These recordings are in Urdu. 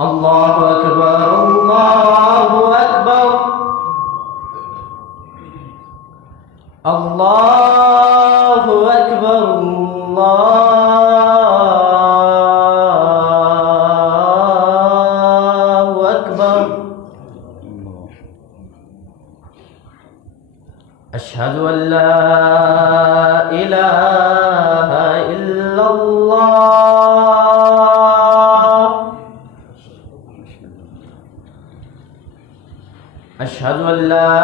الله أكبر الله أكبر الله أكبر الله أكبر أشهد أن لا إله إلا الله أشهد أن لا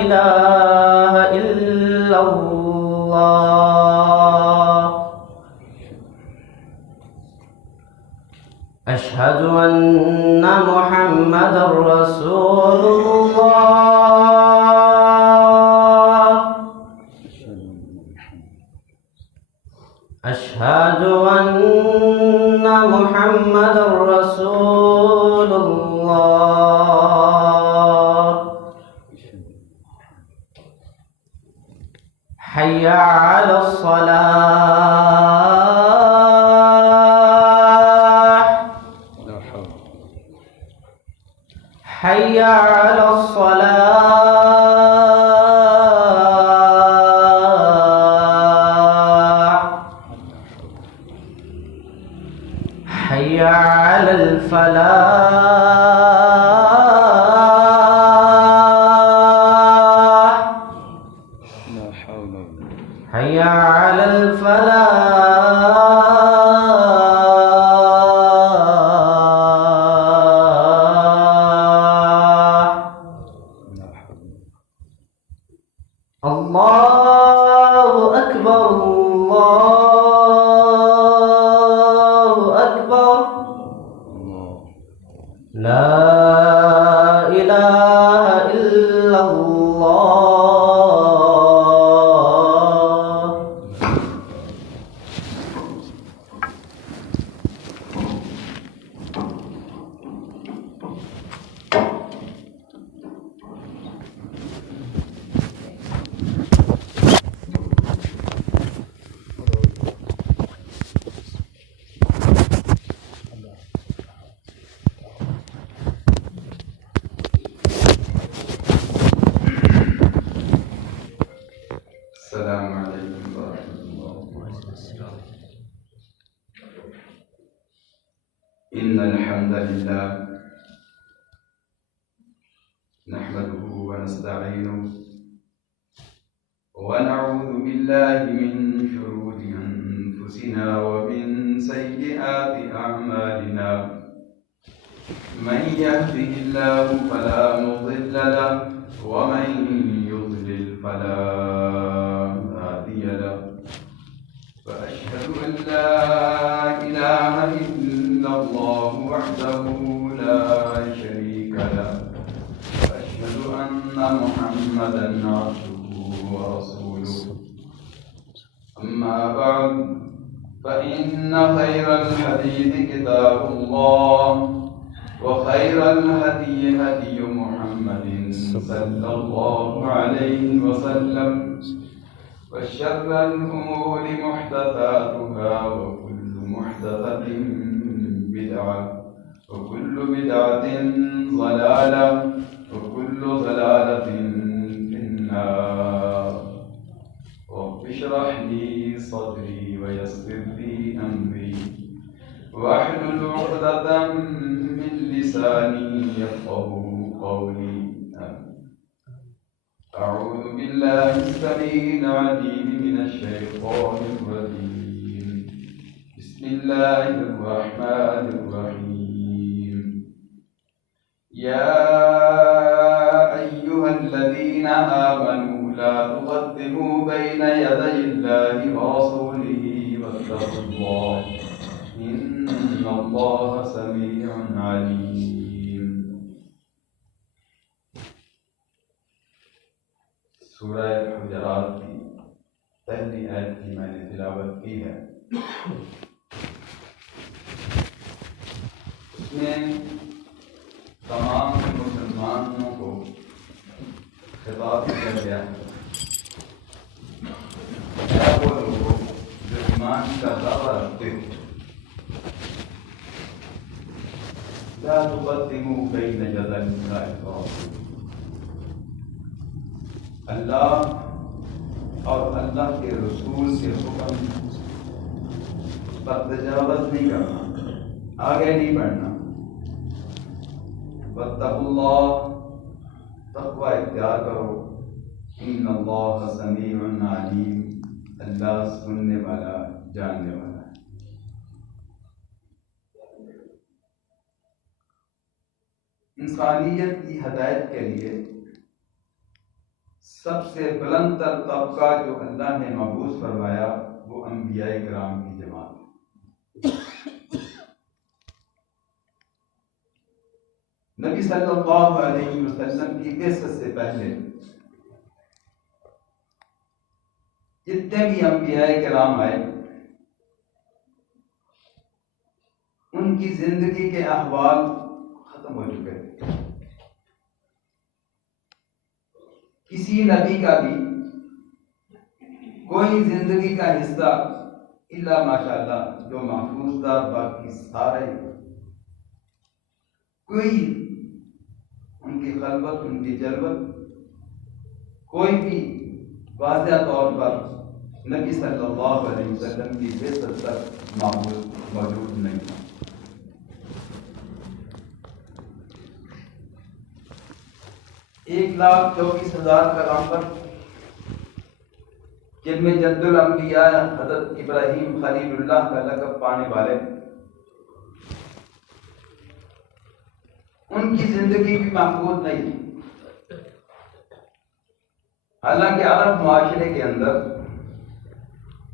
إله إلا الله أشهد أن محمدا رسول الله أشهد أن محمدا رسول الله حي على الصلاة حي على الصلاة حي على الفلاح حي على الفلاح الله أكبر الله أكبر لا إله إلا الله السلام عليكم ورحمة الله. إن الحمد لله نحمده ونستعينه ونعوذ بالله من شرور أنفسنا ومن سيئات أعمالنا من يهده الله فلا مضل له ومن يضلل فلا هادي له وأشهد أن لا إله إلا الله وحده لا شريك له وأشهد أن محمدا عبده ورسوله أما بعد فإن خير الحديث كتاب الله وخير الهدي هدي محمد صلى الله عليه وسلم وشر الأمور محدثاتها وكل محدثة بدعة وكل بدعة ضلالة وكل ضلالة في النار. رب اشرح لي صدري ويسر لي أمري واحلل عقدة من لساني يفقهوا قولي. أعوذ بالله السميع العليم من الشيطان الرجيم. بسم الله الرحمن الرحيم. يا أيها الذين آمنوا لا تقدموا بين يدي الله ورسوله واتقوا الله إن الله سميع عليم. سورہ حجرات کی پہلی آیت کی میں نے تلاوت کی ہے. اس میں تمام مسلمانوں کو خطاب کیا گیا ہے. اے وہ لوگوں جو ایمان کا دعویٰ رکھتے ہو لا تقدموا بین یدی اللہ ورسولہ. اللہ اور اللہ کے رسول کے حکم پر تجاوز نہیں کرنا، آگے نہیں بڑھنا. واتقوا اللہ، تقوی اختیار کرو. ان اللہ سمیع علیم، اللہ سننے والا جاننے والا ہے. انسانیت کی ہدایت کے لیے سب سے بلند تر طبقہ جو اللہ نے مبعوث فرمایا وہ انبیاء کرام کی جماعت ہے. نبی صلی اللہ علیہ وسلم کی بعثت سے پہلے جتنے بھی انبیاء کرام آئے ان کی زندگی کے احوال ختم ہو چکے تھے. کسی نبی کا بھی کوئی زندگی کا حصہ الا ماشاءاللہ جو محفوظ تھا، باقی سارے کوئی ان کی خلوت، ان کی جلوت، کوئی بھی واضح طور پر نبی صلی اللہ علیہ وسلم کی بعثت تک موجود نہیں تھا. 1,24,000 پیغمبر جن میں جد الانبیاء حضرت ابراہیم خلیل اللہ کا لقب پانے والے، ان کی زندگی بھی محفوظ نہیں تھی. حالانکہ عرب معاشرے کے اندر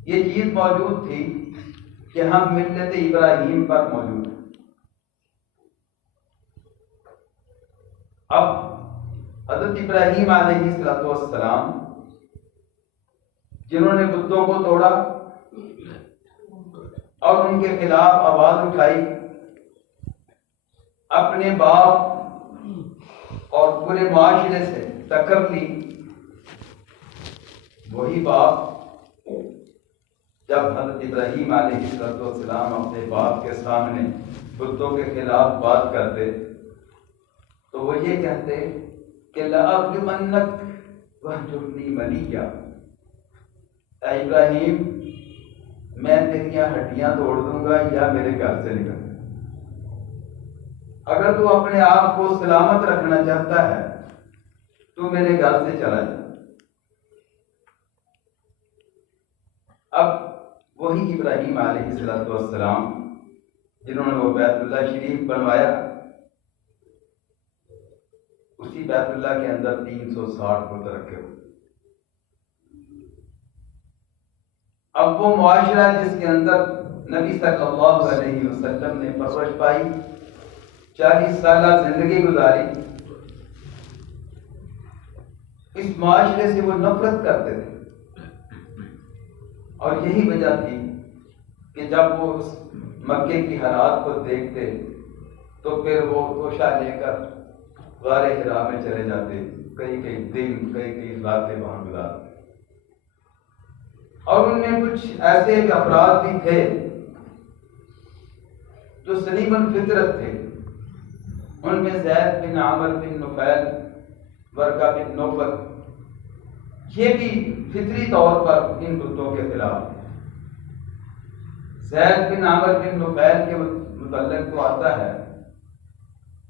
یہ چیز موجود تھی کہ ہم ملت ابراہیم پر موجود ہیں. اب حضرت ابراہیم علیہ السلام جنہوں نے بتوں کو توڑا اور ان کے خلاف آواز اٹھائی، اپنے باپ اور پورے معاشرے سے ٹکر لی، وہی باپ جب حضرت ابراہیم علیہ السلام اپنے باپ کے سامنے بتوں کے خلاف بات کرتے تو وہ یہ کہتے کہ لَأَرْجُمَنَّكَ وَاهْجُرْنِي مَلِيًّا، اے ابراہیم میں تیریاں ہڈیاں توڑ دوں گا یا میرے گھر سے نکل. اگر تو اپنے آپ کو سلامت رکھنا چاہتا ہے تو میرے گھر سے چلا جا. اب وہی ابراہیم علیہ السلام جنہوں نے وہ بیت اللہ شریف بنوایا، اسی بیت اللہ کے اندر 360 بت رکھے ہوئے. اب وہ معاشرہ جس کے اندر نبی صلی اللہ علیہ وسلم نے پرورش پائی، 40 سالہ زندگی گزاری، اس معاشرے سے وہ نفرت کرتے تھے. اور یہی وجہ تھی کہ جب وہ اس مکے کی حالات کو دیکھتے تو پھر وہ توشہ لے کر غار حرا میں چلے جاتے، کئی دن کئی راتیں وہاں گزارتے. اور ان میں کچھ ایسے افراد بھی تھے جو سلیم الفطرت تھے. ان میں زید بن عامر بن نفیل، ورقہ بن نوفل، یہ بھی فطری طور پر ان بتوں کے خلاف. زید بن عامر بن نفیل کے متعلق تو آتا ہے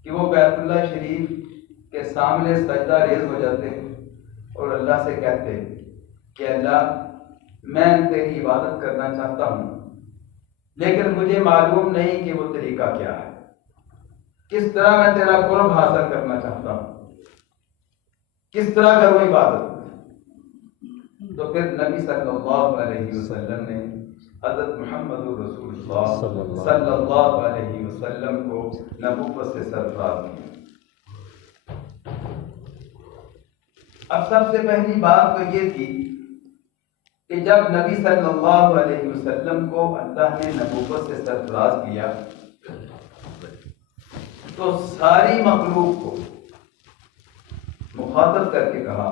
کہ وہ بیت اللہ شریف کے سامنے سجدہ ریز ہو جاتے اور اللہ سے کہتے کہ اللہ میں تیری عبادت کرنا چاہتا ہوں لیکن مجھے معلوم نہیں کہ وہ طریقہ کیا ہے، کس طرح میں تیرا قرب حاصل کرنا چاہتا ہوں، کس طرح کروں عبادت. تو پھر نبی صلی اللہ علیہ وسلم نے حضرت محمد رسول اللہ صلی اللہ علیہ وسلم کو نبوت سے سرفراز کیا. اب سب سے پہلی بات تو یہ تھی کہ جب نبی صلی اللہ علیہ وسلم کو اللہ نے نبوت سے سرفراز کیا تو ساری مخلوق کو مخاطب کر کے کہا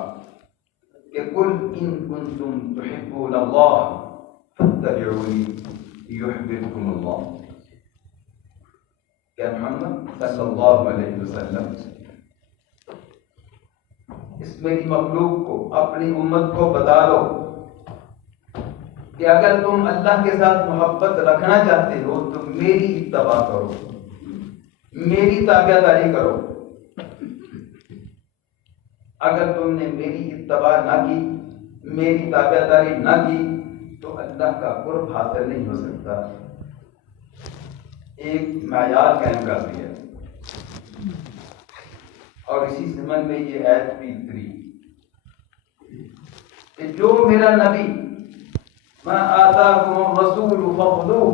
کہ قل ان کنتم تحبون اللہ فاتبعونی یحببکم اللہ، کہ کہ محمد صلی اللہ علیہ وسلم اس میری مخلوق کو، اپنی امت کو بتا دو کہ اگر تم اللہ کے ساتھ محبت رکھنا چاہتے ہو تو میری اتباع کرو، میری تابع داری کرو۔ اگر تم نے میری اتباع نہ کی، میری تابع داری نہ کی تو اللہ کا قرب حاصل نہیں ہو سکتا۔ ایک معیار قائم کر دیا، اور اسی ضمن میں یہ آیت بھی اتری کہ جو میرا نبی ما آتاکم الرسول فخذوه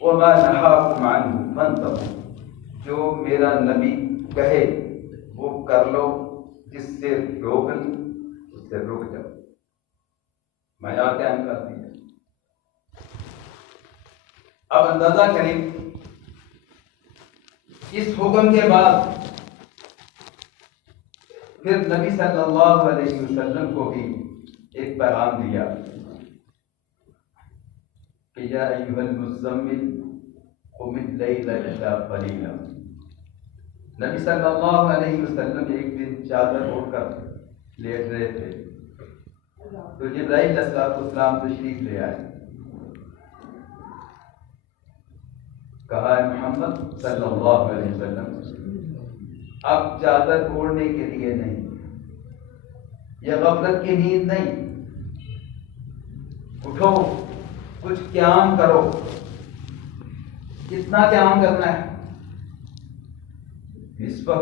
وما نهاکم عنہ فانتہوا، جو میرا نبی کہے وہ کر لو، جس سے روکن اس سے رک جاؤ۔ معیار قائم کر دیا۔ اب اندازہ کریں اس حکم کے بعد پھر نبی صلی اللہ علیہ وسلم کو بھی ایک پیغام دیا کہ یا ایھا المزمل قم اللیل الا قلیلا۔ نبی صلی اللہ علیہ وسلم ایک دن چادر اوڑھ کر لیٹ رہے تھے تو جبرائیل علیہ السلام تشریف لے آئے، کہا ہے محمد صلی اللہ علیہ وسلم اب چادر اوڑھنے کے لیے نہیں، یہ غفلت کی نیند نہیں، اٹھو کچھ قیام کرو۔ کتنا قیام کرنا ہے؟ نصفہ،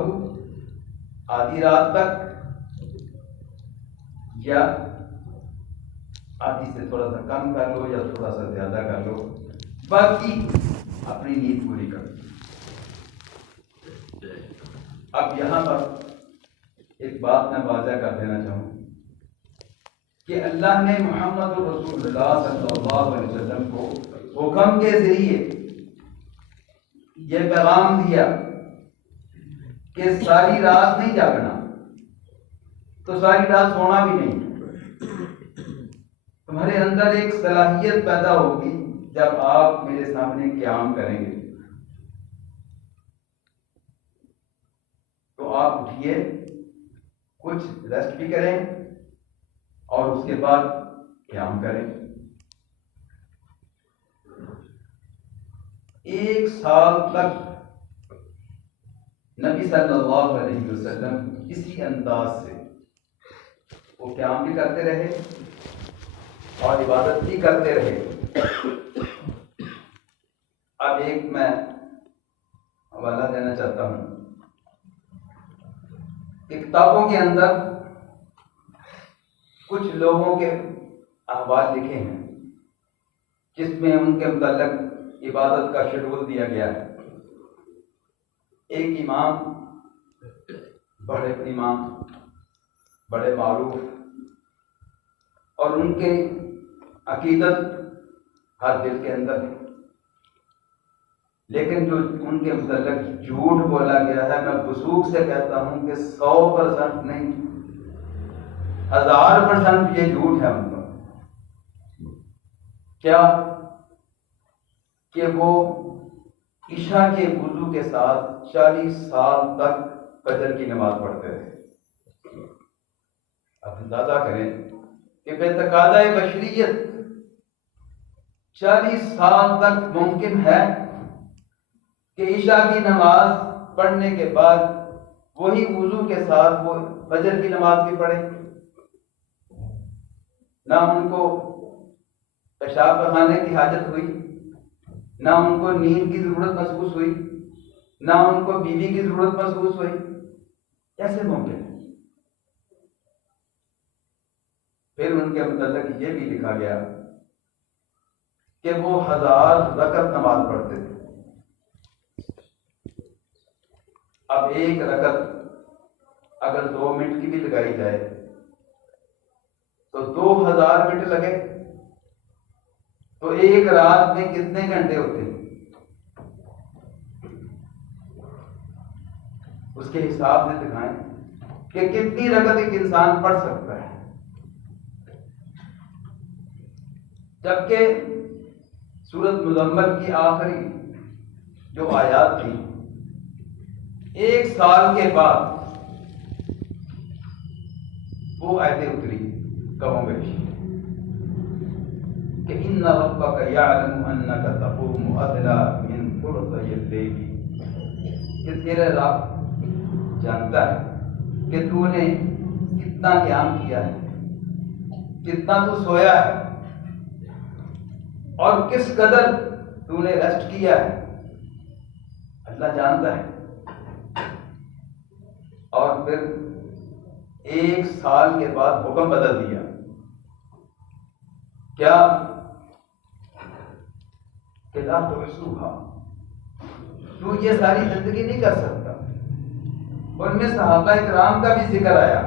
آدھی رات تک، یا آدھی سے تھوڑا سا کم کر لو یا تھوڑا سا زیادہ کر لو، باقی اپنی نیند پوری کر لو۔ اب یہاں پر ایک بات میں واضح کر دینا چاہوں کہ اللہ نے محمد رسول اللہ صلی اللہ علیہ وسلم کو حکم کے ذریعے یہ پیغام دیا کہ ساری رات نہیں جاگنا، تو ساری رات سونا بھی نہیں۔ تمہارے اندر ایک صلاحیت پیدا ہوگی جب آپ میرے سامنے قیام کریں گے، تو آپ اٹھیے، کچھ ریسٹ بھی کریں اور اس کے بعد قیام کریں۔ 1 سال تک نبی صلی اللہ علیہ وسلم اسی انداز سے وہ قیام بھی کرتے رہے اور عبادت بھی کرتے رہے۔ اب ایک میں حوالہ دینا چاہتا ہوں کہ کتابوں کے اندر کچھ لوگوں کے احوال لکھے ہیں جس میں ان کے متعلق عبادت کا شیڈول دیا گیا ہے۔ ایک امام، بڑے امام، بڑے معروف، اور ان کے عقیدت ہر دل کے اندر ہے، لیکن جو ان کے متعلق جھوٹ بولا گیا ہے، میں وثوق سے کہتا ہوں کہ 100% نہیں، 1000% یہ جھوٹ ہے ان کا۔ کیا کہ وہ عشاء کے وضو کے ساتھ 40 سال تک فجر کی نماز پڑھتے رہے۔ اب اندازہ کریں کہ بے تقاضۂ بشریت 40 سال تک ممکن ہے کہ عشاء کی نماز پڑھنے کے بعد وہی وضو کے ساتھ وہ فجر کی نماز بھی پڑھے، نہ ان کو پیشاب پخانے کی حاجت ہوئی، نہ ان کو نیند کی ضرورت محسوس ہوئی، نہ ان کو بیوی کی ضرورت محسوس ہوئی؟ کیسے ممکن ہے؟ پھر ان کے متعلق یہ بھی لکھا گیا کہ وہ 1000 رکعت نماز پڑھتے تھے۔ اب ایک رکعت اگر 2 منٹ کی بھی لگائی جائے تو 2000 منٹ لگے، تو ایک رات میں کتنے گھنٹے ہوتے ہیں؟ اس کے حساب سے دکھائیں کہ کتنی رکعت ایک انسان پڑھ سکتا ہے۔ جبکہ سورۃ مزمل کی آخری جو آیات تھی 1 سال کے بعد وہ آیتیں اتری کم و بیش کہ ان ربک یعلم انک تقوم ادنی من ثلثی اللیل، کہ تیرا رب جانتا ہے کہ تو نے کتنا قیام کیا ہے، کتنا تو سویا ہے، اور کس قدر تو نے ریسٹ کیا ہے، اللہ جانتا ہے۔ اور پھر 1 سال کے بعد حکم بدل دیا، کیا کہ لا تحصوها، تو یہ ساری زندگی نہیں کر سکتا۔ ان میں صحابہ کرام کا بھی ذکر آیا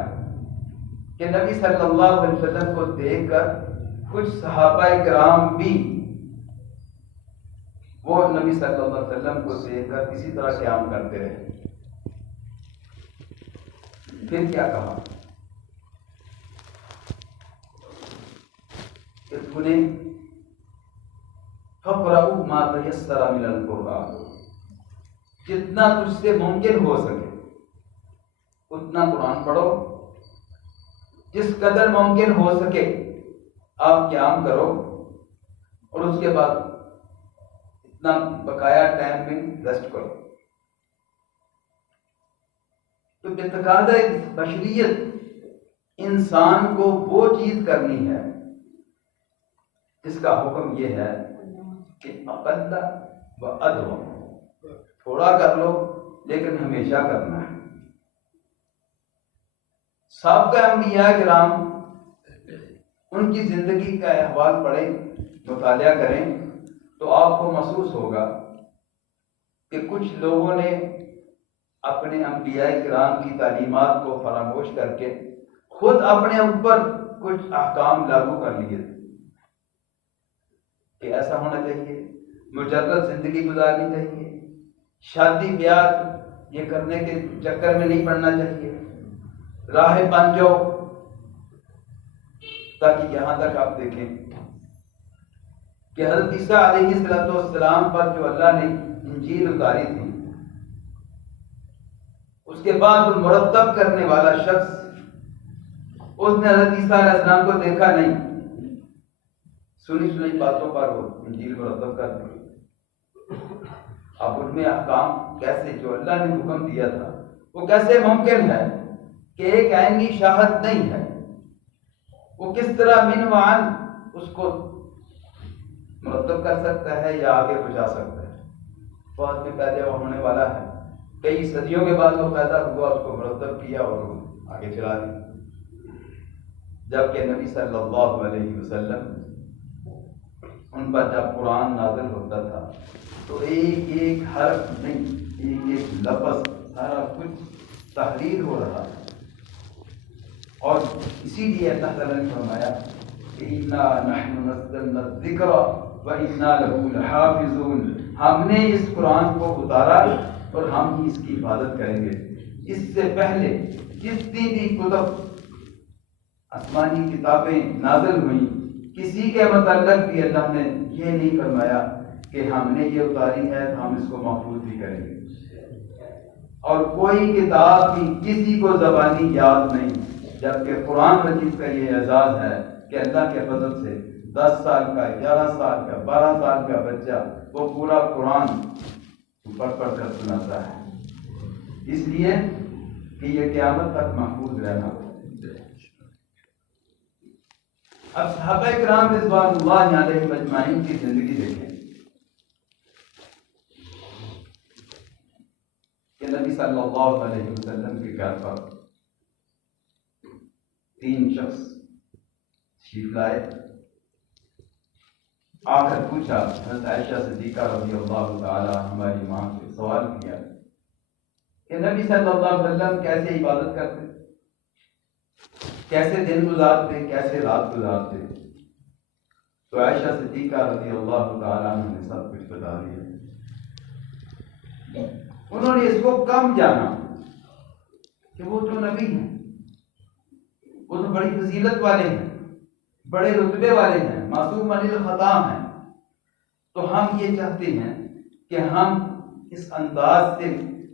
کہ نبی صلی اللہ علیہ وسلم کو دیکھ کر کچھ صحابہ کرام بھی وہ نبی صلی اللہ علیہ وسلم کو دیکھ کر اسی طرح قیام کرتے رہے۔ پھر کیا کہا کہ تو نے فَقْرَؤُوا مَا تَيَسَّرَ مِنَ الْقُرْآنِ، جتنا تجھ سے ممکن ہو سکے اتنا قرآن پڑھو، جس قدر ممکن ہو سکے آپ قیام کرو، اور اس کے بعد اتنا بقایا ٹائم میں ریسٹ کرو۔ تو بتقاضۂ بشریت انسان کو وہ چیز کرنی ہے جس کا حکم یہ ہے کہ اقل و ادوم، تھوڑا کر لو لیکن ہمیشہ کرنا ہے۔ سابقہ انبیاء کرام ان کی زندگی کا احوال پڑھیں، مطالعہ کریں تو آپ کو محسوس ہوگا کہ کچھ لوگوں نے اپنے انبیاء کرام کی تعلیمات کو فراموش کر کے خود اپنے اوپر کچھ احکام لاگو کر لیے کہ ایسا ہونا چاہیے، مجرد زندگی گزارنی چاہیے، شادی بیاہ یہ کرنے کے چکر میں نہیں پڑنا چاہیے، راہ بن جاؤ۔ تاکہ یہاں تک آپ دیکھیں کہ حضرت عیسیٰ علیہ السلام پر جو اللہ نے انجیل اتاری تھی، اس کے بعد مرتب کرنے والا شخص اس نے حضرت عیسیٰ علیہ السلام کو دیکھا نہیں، سنی سنی باتوں پر وہ انجیل مرتب کر دی۔ اب ان میں احکام کیسے جو اللہ نے حکم دیا تھا وہ کیسے ممکن ہے کہ ایک آئینی شاہد نہیں ہے، وہ کس طرح من وعن اس کو مرتب کر سکتا ہے یا آگے پہنچا سکتا ہے؟ بعد میں پیدا ہونے والا ہے، کئی صدیوں کے بعد وہ پیدا ہوا، اس کو مرتب کیا اور آگے چلا دیا۔ جبکہ نبی صلی اللہ علیہ وسلم ان پر جب قرآن نازل ہوتا تھا تو ایک ایک حرف نہیں، ایک ایک لفظ سارا کچھ تحریر ہو رہا ہے، اور اسی لیے اللہ تعالیٰ نے فرمایا کہ اِنَّا نَحْنُ نَزَّلْنَا الذِّكْرَ وَإِنَّا لَهُ لَحَافِظُونَ، ہم نے اس قرآن کو اتارا اور ہم ہی اس کی حفاظت کریں گے۔ اس سے پہلے جتنی بھی کتب آسمانی کتابیں نازل ہوئیں، کسی کے متعلق بھی اللہ نے یہ نہیں فرمایا کہ ہم نے یہ اتاری ہے تو ہم اس کو محفوظ بھی کریں گے، اور کوئی کتاب بھی کسی کو زبانی یاد نہیں، جبکہ قرآن مجید کا یہ اعزاز ہے کہ اللہ کے فضل سے 10 سال کا، 11 سال کا، 12 سال کا بچہ وہ پورا قرآن پڑھ پڑھ کر سناتا ہے، اس لیے کہ یہ قیامت تک محفوظ رہنا۔ اب صحابہ کرام رضوان اللہ علیہم اجمعین کی زندگی دیکھیں کہ نبی صلی اللہ علیہ وسلم کے گھر پر 3 شخص تشریف لائے، آ کر پوچھا، حضرت عائشہ صدیقہ رضی اللہ تعالی ہماری ماں سے سوال کیا کہ نبی صلی اللہ علیہ وسلم کیسے عبادت کرتے، کیسے دن گزارتے، کیسے رات گزارتے؟ تو عائشہ صدیقہ رضی اللہ تعالیٰ عنہ نے سب کچھ بتا دیا۔ انہوں نے اس کو کم جانا کہ وہ جو نبی ہیں وہ تو بڑی فضیلت والے ہیں، بڑے رتبے والے ہیں، معصوم عن الخطا ہیں، تو ہم یہ چاہتے ہیں کہ ہم اس انداز سے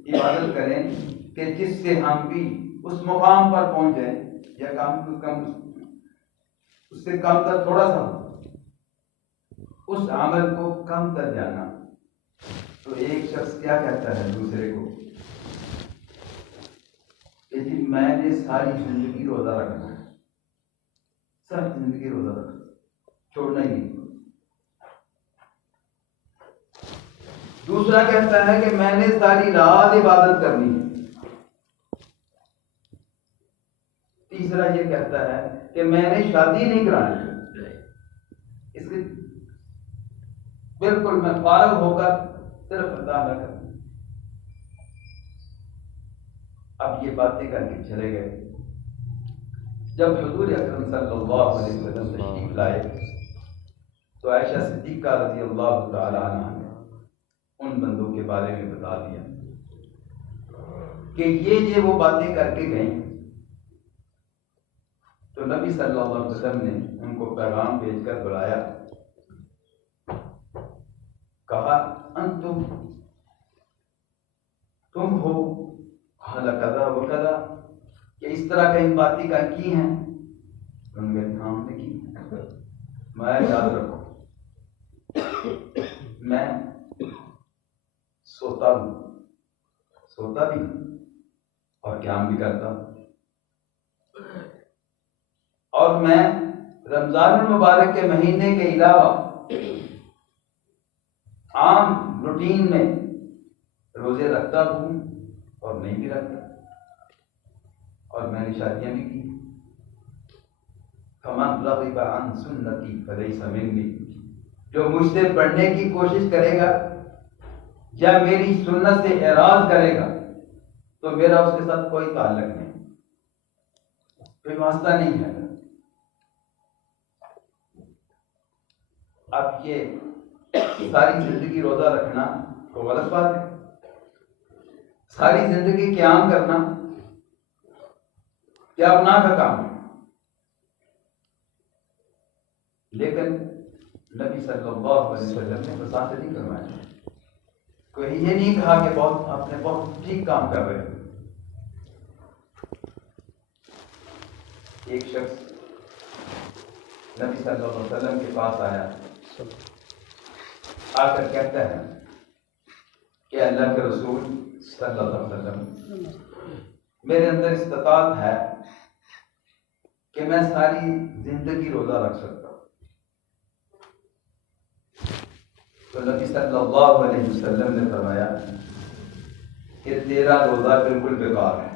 عبادت کریں کہ جس سے ہم بھی اس مقام پر پہنچ جائیں، یا کم اس سے کم تر تھوڑا سا اس عمل کو کم تر جانا. تو ایک شخص کیا کہتا ہے دوسرے کو کہ جی میں نے ساری زندگی روزہ رکھنا ہے، ساری زندگی روزہ رکھنا، چھوڑنا ہی نہیں. دوسرا کہتا ہے کہ میں نے ساری رات عبادت کرنی ہے. تیسرا یہ کہتا ہے کہ میں نے شادی نہیں کرانی، اس لیے بالکل میں فارغ ہو کر صرف اللہ نہ کروں. اب یہ باتیں کر کے چلے گئے. جب حضور اکرم صلی اللہ علیہ وسلم تشریف لائے تو عائشہ صدیقہ رضی اللہ تعالی عنہ نے ان بندوں کے بارے میں بتا دیا کہ یہ وہ باتیں کر کے گئیں. تو نبی صلی اللہ علیہ وسلم نے ان کو پیغام بھیج کر بلایا، کہا تم ہو حال کذا و کذا، کہ اس طرح کہیں باتیں کی ہیں. انہوں نے کہا ہم نے کی. میں یاد رکھو میں سوتا بھی ہوں اور قیام بھی کرتا ہوں، اور میں رمضان المبارک کے مہینے کے علاوہ عام روٹین میں روزے رکھتا ہوں اور نہیں بھی رکھتا، اور میں نے شادیاں بھی کی. فمن رغب عن سنتی فلیس منی، جو مجھ سے پڑھنے کی کوشش کرے گا یا میری سنت سے اعراض کرے گا تو میرا اس کے ساتھ کوئی تعلق نہیں، کوئی واسطہ نہیں ہے. اب یہ ساری زندگی روزہ رکھنا تو غلط بات ہے، ساری زندگی قیام کرنا کیا گناہ کا کام ہے. لیکن نبی صلی اللہ علیہ وسلم نے فساد نہیں کروایا. کوئی یہ نہیں کہا کہ آپ نے بہت ٹھیک کام کر رہے ہیں. ایک شخص نبی صلی اللہ علیہ وسلم کے پاس آیا، آ کر کہتا ہے کہ اللہ کے رسول صلی اللہ علیہ وسلم، میرے اندر استطاعت ہے کہ میں ساری زندگی روزہ رکھ سکتا ہوں. تو نبی صلی اللہ علیہ وسلم نے فرمایا کہ تیرا روزہ بالکل بیکار ہے.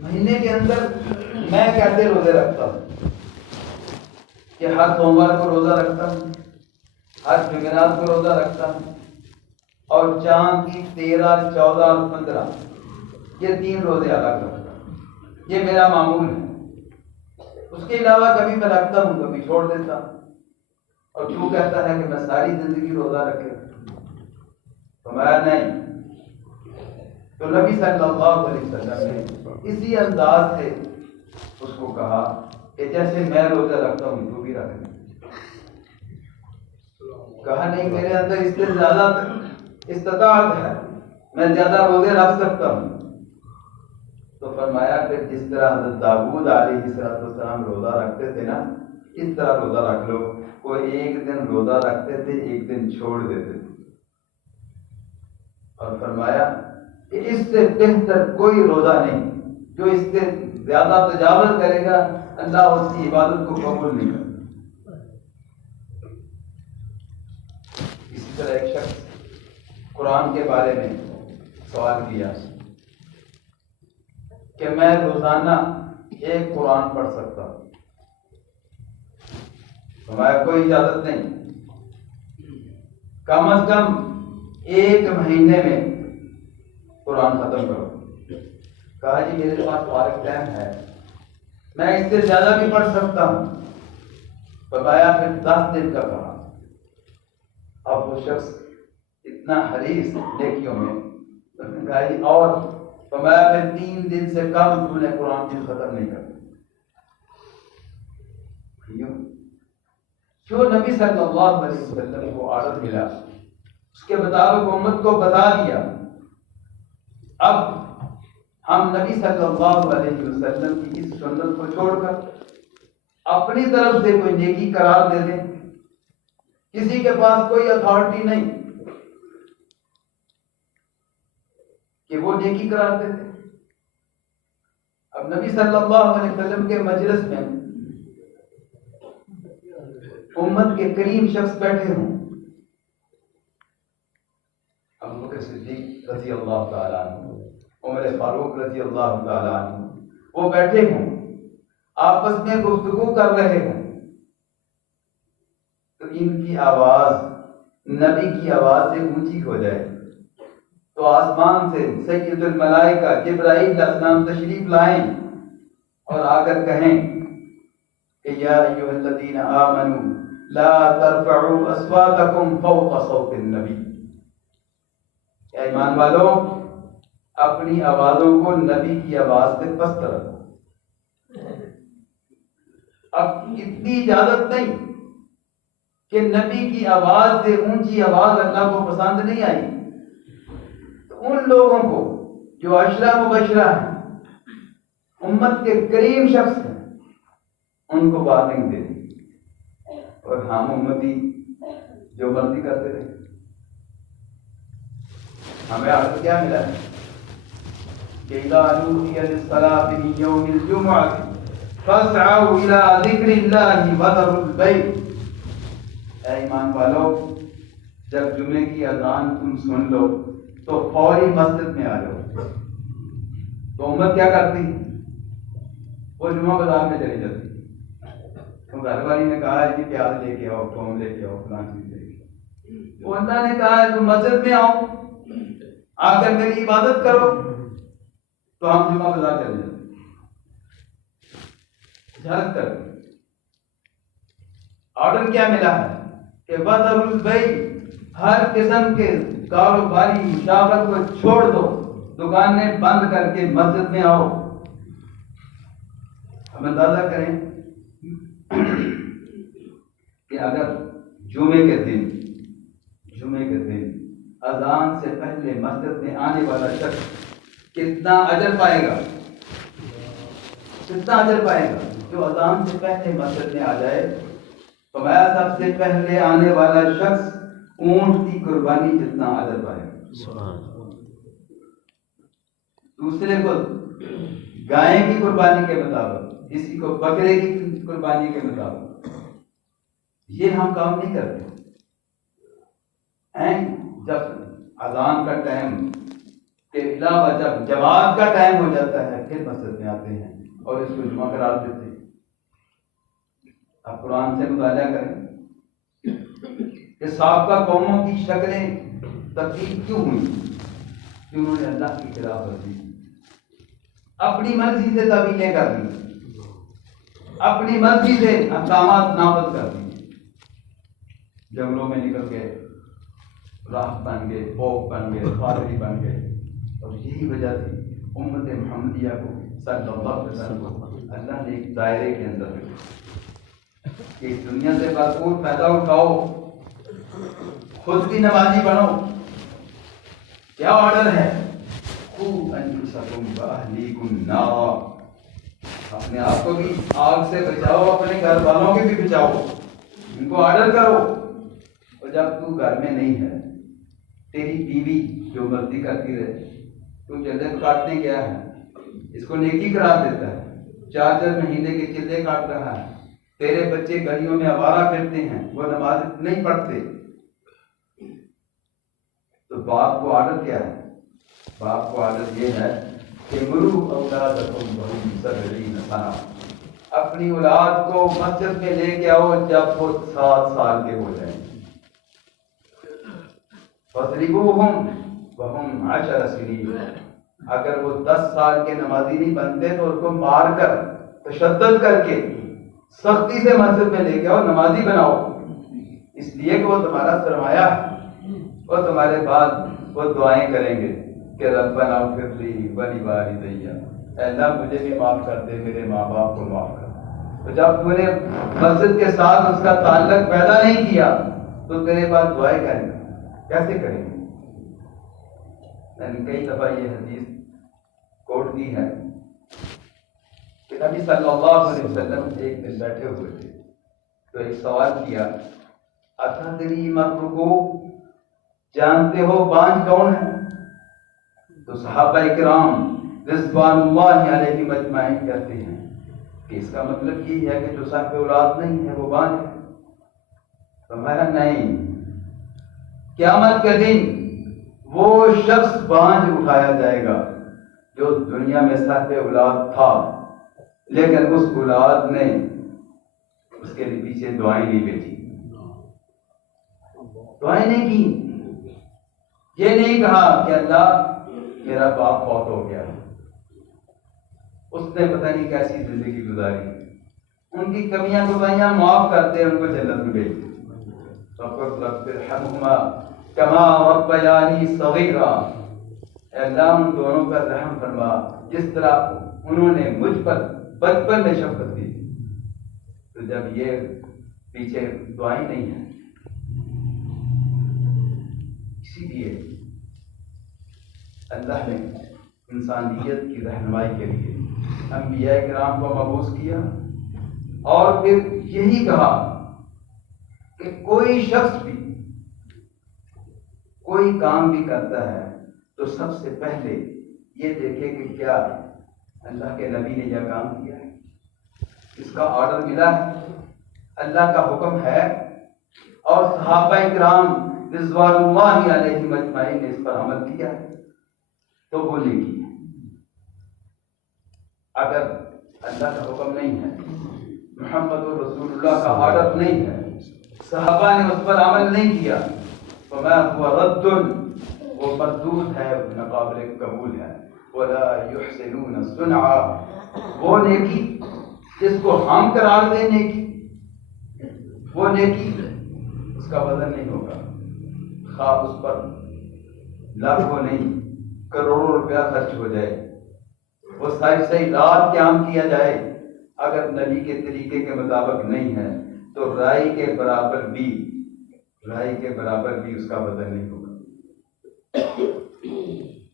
مہینے کے اندر میں کیسے روزے رکھتا ہوں کہ ہر سوموار کو روزہ رکھتا ہوں، ہر جمعرات کو روزہ رکھتا ہوں، اور چاند کی 13، 14 اور 15 یہ 3 روزے الگ رکھتا ہوں. یہ میرا معمول ہے. اس کے علاوہ کبھی میں رکھتا ہوں، کبھی چھوڑ دیتا ہوں. اور تو کہتا ہے کہ میں ساری زندگی روزہ رکھے. فرمایا نہیں. تو نبی صلی اللہ علیہ وسلم نے اسی انداز سے اس کو کہا کہ جیسے میں روزہ رکھتا ہوں تو بھی رکھ لیں. کہا نہیں، میرے اندر اس سے زیادہ استطاعت ہے، میں زیادہ روزے رکھ سکتا ہوں. تو فرمایا کہ جس طرح حضرت داؤد علیہ السلام روزہ رکھتے تھے نا، اس طرح روزہ رکھ لو. وہ ایک دن روزہ رکھتے تھے، ایک دن چھوڑ دیتے تھے. اور فرمایا کہ اس سے بہتر کوئی روزہ نہیں. جو اس سے زیادہ تجاوز کرے گا اللہ اس کی عبادت کو قبول نہیں کرتا. اسی طرح ایک شخص قرآن کے بارے میں سوال کیا کہ میں روزانہ ایک قرآن پڑھ سکتا ہوں. ہمارا کوئی اجازت نہیں، کم از کم ایک مہینے میں قرآن ختم کرو. کہا جی میرے پاس فارغ ٹائم ہے، میں اس سے زیادہ بھی پڑھ سکتا ہوں. بتایا پھر 10 دن کا کہا. اب وہ شخص اتنا حریص نیکیوں میں، کہا جی اور فرمایا پھر 3 دن سے کم تو نے قرآن کی ختم نہیں کرنا. جو نبی صلی اللہ علیہ وسلم کو آرڈر ملا اس کے مطابق امت کو بتا دیا. اب ہم نبی صلی اللہ علیہ وسلم کی اس سنت کو چھوڑ کر اپنی طرف سے کوئی نیکی قرار دے دیں. کسی کے پاس کوئی اتھارٹی نہیں کہ وہ نیکی قرار دے دے. اب نبی صلی اللہ علیہ وسلم کے مجلس میں امت کے قریب شخص بیٹھے ہوں، ابو بکر صدیق رضی اللہ تعالیٰ عنہ، عمر فاروق رضی اللہ تعالیٰ عنہ، وہ بیٹھے ہوں، آپس میں گفتگو کر رہے ہوں، تو ان کی آواز نبی کی آواز سے اونچی ہو جائے تو آسمان سے سید الملائکہ جبرائیل علیہ السلام تشریف لائیں اور آ کر کہیں کہ یا ایھا الذین آمنوا لا ترفعوا اصواتکم فوق صوت النبی، اے ایمان والو اپنی آوازوں کو نبی کی آواز سے پست رکھو. اب اتنی اجازت نہیں کہ نبی کی آواز سے اونچی آواز اللہ کو پسند نہیں آئی، تو ان لوگوں کو جو عشرہ مبشرہ ہیں، امت کے قریب شخص ہیں، ان کو وارننگ دے دی اور ہم امتی جو مرضی کرتے رہے. ہمیں آج کیا ملا ہے کہ اذا نودی للصلاۃ من یوم الجمعۃ فاسعوا الى ذکر اللہ وذروا البیع. اے ایمان والو جب جمعے کی اذان تم سن لو تو فوری مسجد میں آ جاؤ. تو امت کیا کرتی؟ وہ جمعہ بازار میں چلی جاتی. تو گھر والی نے کہا ہے کہ پیاز لے کے آؤ، قوم لے کے آؤ، فلاں چیز لے کے آؤ. وہ اللہ نے کہا ہے تم مسجد میں آؤ، آ کر میری عبادت کرو. تو ہم جمعہ بازار چلے جاتے جھڑک کر. آرڈر کیا ملا ہے کہ وذروا البیع، ہر قسم کے کاروباری مشاورت کو چھوڑ دو، دکانیں بند کر کے مسجد میں آؤ. ہم اندازہ کریں کہ اگر جمعے کے دن اذان سے پہلے مسجد میں آنے والا شخص کتنا اجر پائے گا، کتنا اجر پائے گا. جو اذان سے پہلے مسجد میں آ جائے تو میں سب سے پہلے آنے والا شخص اونٹ کی قربانی جتنا اجر پائے گا. دوسرے کو گائے کی قربانی کے مطابق، کسی کو بکرے کی قربانی کے مطابق. یہ ہم کام نہیں کرتے. جب اذان کا ٹائم کے علاوہ جب جماعت کا ٹائم ہو جاتا ہے پھر مسجد میں آتے ہیں اور اس کو جمعہ قرار دیتے ہیں. اب قرآن سے مطالعہ کریں کہ سابقہ قوموں کی شکلیں تبدیل کیوں ہوئی، کہ انہوں نے اللہ کی خلاف ورزی کی، اپنی مرضی سے تعویلیں کر دی، اپنی مرضی سے احکامات نافذ کر دی، جنگلوں میں نکل گئے، راہ بن گئے، فوق بن گئے، فارغی بن گئے. اور یہی وجہ تھی امت محمدیہ کو صلی اللہ علیہ وسلم کو اللہ نے ایک دائرے کے اندر رکھا کہ اس دنیا سے بھرپور فائدہ اٹھاؤ، خود بھی نمازی بنو. کیا آرڈر ہے؟ قوا انفسکم واہلیکم نارا، اپنے آپ کو بھی آگ سے بچاؤ، اپنے گھر والوں کے بھی بچاؤ، ان کو آرڈر کرو. اور جب تو گھر میں نہیں ہے، تیری بیوی جو مرضی کرتی رہے، تو چلے کاٹنے گیا ہے، اس کو نیکی قرار دیتا ہے، 4 مہینے کے چلے کاٹ رہا ہے، تیرے بچے گلیوں میں آوارہ پھرتے ہیں، وہ نماز نہیں پڑھتے، تو باپ کو آرڈر کیا ہے؟ باپ کو آرڈر یہ ہے کہ مروا اولادکم وہم صغیرین سنہ، اپنی اولاد کو مسجد میں لے کے آؤ جب وہ 7 سال کے ہو جائیں. فَاضْرِبُوهُمْ وَهُمْ 10 سنین، اگر وہ 10 سال کے نمازی نہیں بنتے تو ان کو مار کر، تشدد کر کے، سختی سے مسجد میں لے کے آؤ، نمازی بناؤ، اس لیے کہ وہ تمہارا سرمایہ ہے. اور تمہارے بعد وہ دعائیں کریں گے کہ ربنا اغفر لی ولوالدی، اے اللہ مجھے بھی معاف کر دے، میرے ماں باپ کو معاف کر دے. تو جب تو نے مسجد کے ساتھ اس کا تعلق پیدا نہیں کیا تو تیرے بعد دعائیں کریں گے. کیسے کریں گے؟ میں نے کئی دفعہ یہ حدیث کوٹ کی ہے کہ نبی صلی اللہ علیہ وسلم ایک دن بیٹھے ہوئے تھے تو ایک سوال کیا، اتدری ما الرکوع، جانتے ہو بانجھ کون ہے؟ تو صحابہ کرام رضوان اللہ علیہم اجمعین کہتے ہیں کہ اس کا مطلب یہ ہے کہ جو صاحب اولاد نہیں ہے وہ بانجھ ہے۔ فرمایا نہیں، قیامت کے دن وہ شخص بانجھ اٹھایا جائے گا جو دنیا میں صاحب اولاد تھا لیکن اس اولاد نے اس کے پیچھے دعائیں نہیں بھیجی، دعائیں نہیں کی، یہ نہیں کہا کہ اللہ میرا باپ فوت ہو گیا، اس نے پتہ نہیں کیسی زندگی گزاری، ان کی کمیاں کوتاہیاں معاف کرتے ان کو جنت میں بھیج دے۔ رب ارحمہما کما ربیانی صغیرا، اے اللہ ان دونوں پر رحم فرما جس طرح انہوں نے مجھ پر بچپن میں شفقت دی۔ تو جب یہ پیچھے دعائیں نہیں ہیں، اسی لیے اللہ نے انسانیت کی رہنمائی کے لیے انبیاء کرام کو مبعوث کیا اور پھر یہی کہا کہ کوئی شخص بھی کوئی کام بھی کرتا ہے تو سب سے پہلے یہ دیکھے کہ کیا اللہ کے نبی نے یہ کام کیا ہے، اس کا آرڈر ملا ہے، اللہ کا حکم ہے، اور صحابہ کرام رضوان اللہ علیہم اجمعین نے اس پر عمل کیا ہے تو وہ نیکی ہے۔ اگر اللہ کا حکم نہیں ہے، محمد رسول اللہ کا آرڈر نہیں ہے، صحابہ نے اس پر عمل نہیں کیا، فما هو رد، وہ مردود ہے، ناقابل قبول ہے۔ ولا يحسنون صنعا، وہ نیکی جس کو ہم قرار دیں نیکی، وہ نیکی اس کا وزن نہیں ہوگا، خواہ اس پر لاکھوں نہیں کروڑوں روپیہ خرچ ہو جائے، وہ صحیح رات قیام کیا جائے، اگر نبی کے طریقے کے مطابق نہیں ہے تو رائی کے برابر بھی اس کا وزن نہیں ہوگا۔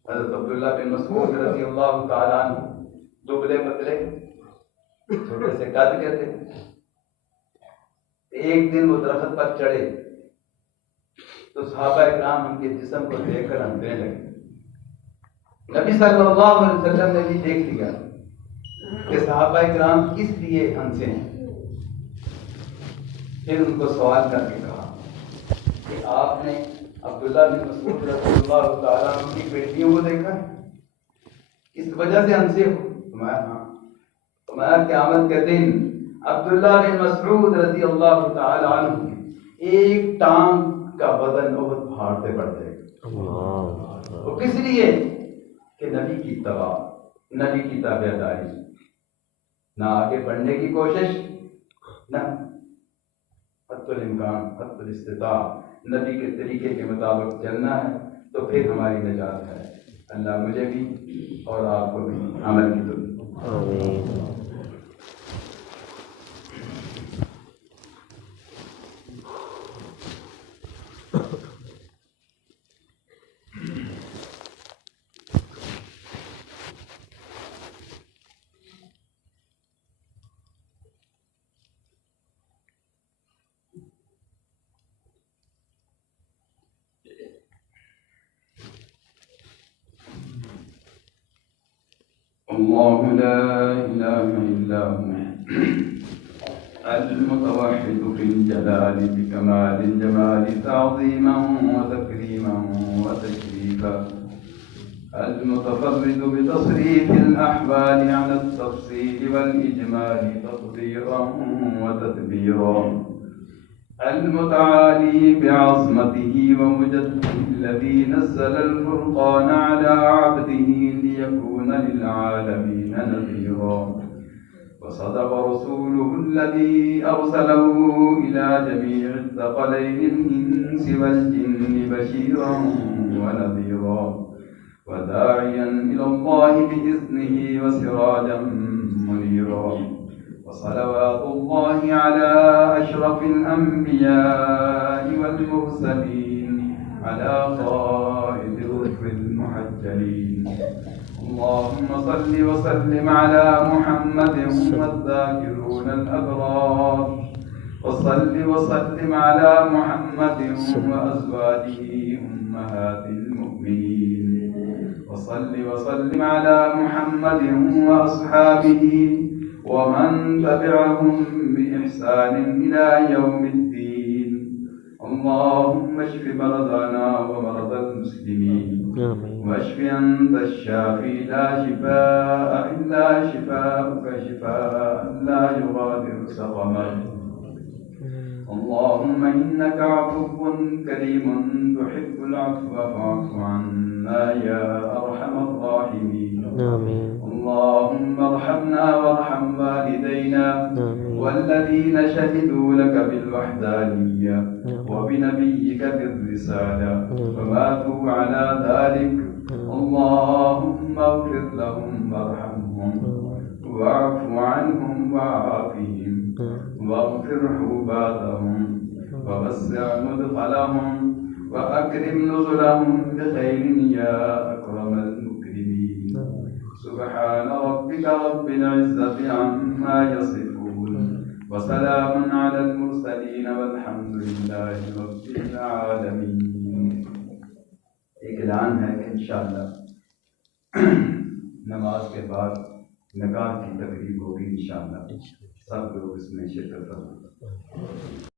حضرت عبداللہ بن مسعود رضی اللہ تعالیٰ عنہ دبلے پتلے چھوٹے سے قد کے تھے، ایک دن وہ درخت پر چڑھے تو صحابہ کرام ان کے جسم کو دیکھ کر ہنسنے لگے۔ نبی صلی اللہ علیہ وسلم نے بھی دیکھ لیا کہ صحابہ کرام کس لیے ہنسے ہیں، پھر ان کو سوال کر کے کہا کہ آپ نے عبداللہ بن مسعود رضی اللہ تعالیٰ عنہ کی بیٹیوں کو دیکھا ہے، اس وجہ سے ہنسے ہو؟ تمہارا قیامت کے دن عبداللہ بن مسعود رضی اللہ تعالیٰ عنہ کی ایک ٹانگ کا وزن بہت پہاڑ سے بڑھ جائے گا۔ وہ کس لیے کہ نبی کی اتباع، نبی کی تابعداری، نہ آگے بڑھنے کی کوشش، نہ حد الامکان حد الاستطاع نبی کے طریقے کے مطابق چلنا ہے، تو پھر ہماری نجات ہے۔ اللہ مجھے بھی اور آپ کو بھی عمل کی توفیق۔ آمین۔ الله لا إله إلا هو المتوحد في الجلال بكمال الجمال تعظيما وتكريما وتشريفا، المتفرد بتصريف الأحوال على التفصيل والإجمال تقديرا وتدبيرا، المتعالي بعظمته ومجده الذي نزل الفرقان على عبده ليكون للعالمين نذيرا، وصدق رسوله الذي أرسله إلى جميع الثقلين الإنس والجن بشيرا ونذيرا، وداعيا إلى الله بإذنه وسراجا منيرا، وصلوات الله على أشرف الأنبياء والمرسلين على قائد الركب المحجلين. اللهم صل وسلم على محمد هم الذاكرون الأبرار، وصل وسلم على محمد وأزواجه أمهات المؤمنين، وصل وسلم على محمد وأصحابه ومن تبعهم بإحسان إلى يوم الدين. اللهم اشف مرضانا ومرضى المسلمين، واشف أنت الشافي لا شفاء إلا شفاءك شفاء لا يغادر سقما. اللهم إنك عفو كريم تحب العفو فاعف عنا يا أرحم الراحمين. اللهم ارحمنا وارحم والدينا والذين شهدوا لك بالوحدانية وبنبيك بالرسالة وماتوا على ذلك. اللهم اغفر لهم وارحمهم واعف عنهم وعافهم واغفر حوباتهم ووسع مدخلهم وأكرم نزلهم بخير يا أكرم المكرمين. سبحان ربك رب العزة عما يصفون وسلام على المرسلين والحمد لله رب العالمين. ایک اعلان ہے کہ انشاءاللہ نماز کے بعد نکاح کی تقریب ہوگی انشاءاللہ، سب لوگ اس میں شرکت کریں.